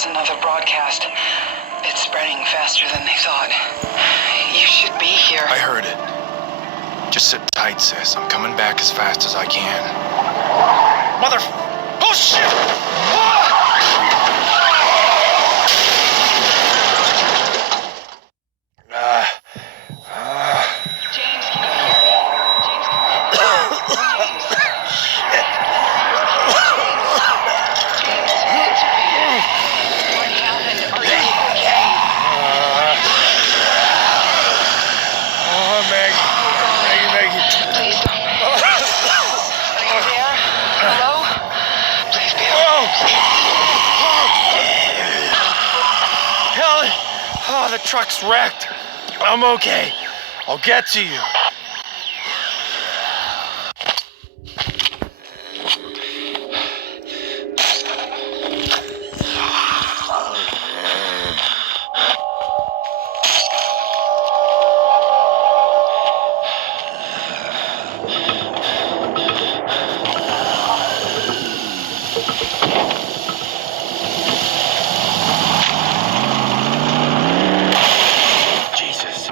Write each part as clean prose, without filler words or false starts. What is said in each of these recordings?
was another broadcast. It's spreading faster than they thought. You should be here. I heard it. Just sit tight, sis. I'm coming back as fast as I can. Mother... Oh, shit! James, can you hear me? James, can you hear me? James, it's me. What happened? Are you okay? Maggie. Please don't. Are you there? Hello? Please be Helen! Oh, the truck's wrecked. I'm okay. I'll get to you. Jesus.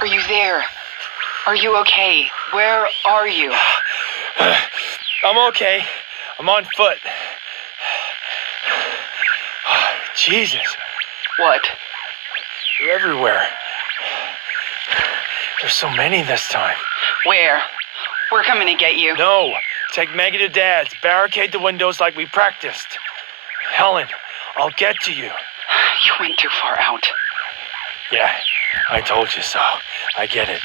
Are you there? Are you okay? Where are you? I'm okay. I'm on foot. Jesus, What? they're everywhere. There's so many this time. Where? We're coming to get you. No, take Maggie to Dad's. Barricade the windows like we practiced. Helen, I'll get to you. You went too far out. Yeah, I told you so. I get it.